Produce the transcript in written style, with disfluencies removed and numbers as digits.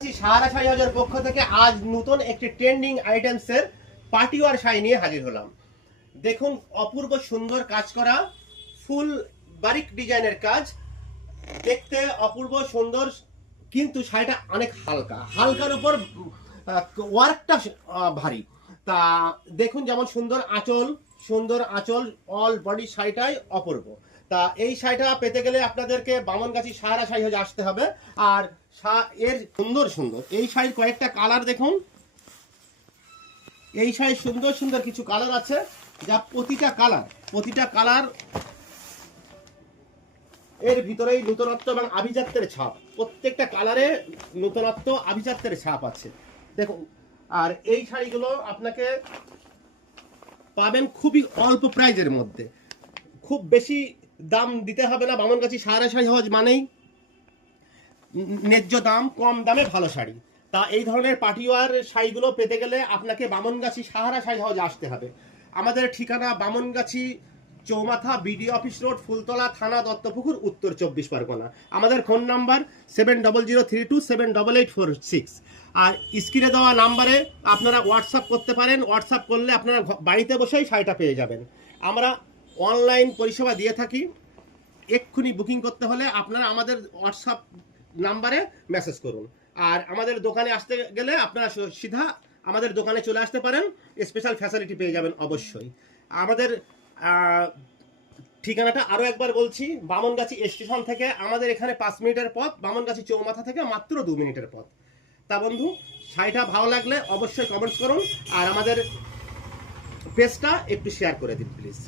সাহারা শাড়ি হাউজের পক্ষ থেকে আজ নতুন একটি ট্রেন্ডিং আইটেমসের পার্টিওয়ার শাড়ি নিয়ে হাজির হলাম। দেখুন, অপূর্ব সুন্দর কাজ করা, ফুল বারিক ডিজাইনের কাজ, দেখতে অপূর্ব সুন্দর, কিন্তু শাড়িটা অনেক হালকার উপর ওয়ার্কটা ভারী। তা দেখুন, যেমন সুন্দর আঁচল, অল বডি শাড়িটাই অপূর্ব। তা এই শাড়িটা পেতে গেলে আপনাদেরকে বামনগাছি সাহারা শাড়ি হাউজে আসতে হবে। আর এর সুন্দর এই শাড়ির কয়েকটা কালার দেখুন। এই শাড়ির সুন্দর কিছু কালার আছে, যা প্রতিটা কালার এর ভিতরেই নতুনত্ব এবং আভিজাত্যের ছাপ। প্রত্যেকটা কালারে নতুনত্ব, আভিজাত্যের ছাপ আছে দেখুন। আর এই শাড়িগুলো আপনাকে পাবেন খুবই অল্প প্রাইজের মধ্যে, খুব বেশি দাম দিতে হবে না। বামনগাছি সাহারা শাড়ি হাউজ মানেই ন্যায্য দাম, কম দামে ভালো শাড়ি। তা এই ধরনের পার্টিওয়ার শাড়িগুলো পেতে গেলে আপনাকে বামনগাছি সাহারা শাড়ি হাউজে আসতে হবে। আমাদের ঠিকানা বামনগাছি চৌমাথা, বিডিও অফিস রোড, ফুলতলা থানা, দত্তপুকুর, উত্তর 24 পরগনা। আমাদের ফোন নাম্বার 7003278846। আর স্ক্রিনে দেওয়া নাম্বারে আপনারা হোয়াটসঅ্যাপ করতে পারেন। হোয়াটসঅ্যাপ করলে আপনারা বাড়িতে বসেই শাড়িটা পেয়ে যাবেন। আমরা অনলাইন পরিষেবা দিয়ে থাকি। এক্ষুনি বুকিং করতে হলে আপনারা আমাদের হোয়াটসঅ্যাপ নাম্বারে মেসেজ করুন। আর আমাদের দোকানে আসতে গেলে আপনারা সিধা আমাদের দোকানে চলে আসতে পারেন, স্পেশাল ফ্যাসিলিটি পেয়ে যাবেন অবশ্যই। আমাদের ঠিকানাটা আরও একবার বলছি, বামনগাছি স্টেশন থেকে আমাদের এখানে 5 মিনিটের পথ, বামনগাছি চৌমাথা থেকে মাত্র 2 মিনিটের পথ। তা বন্ধু, শাড়িটা ভালো লাগলে অবশ্যই কমেন্টস করুন, আর আমাদের পেজটা একটু শেয়ার করে দিন প্লিজ।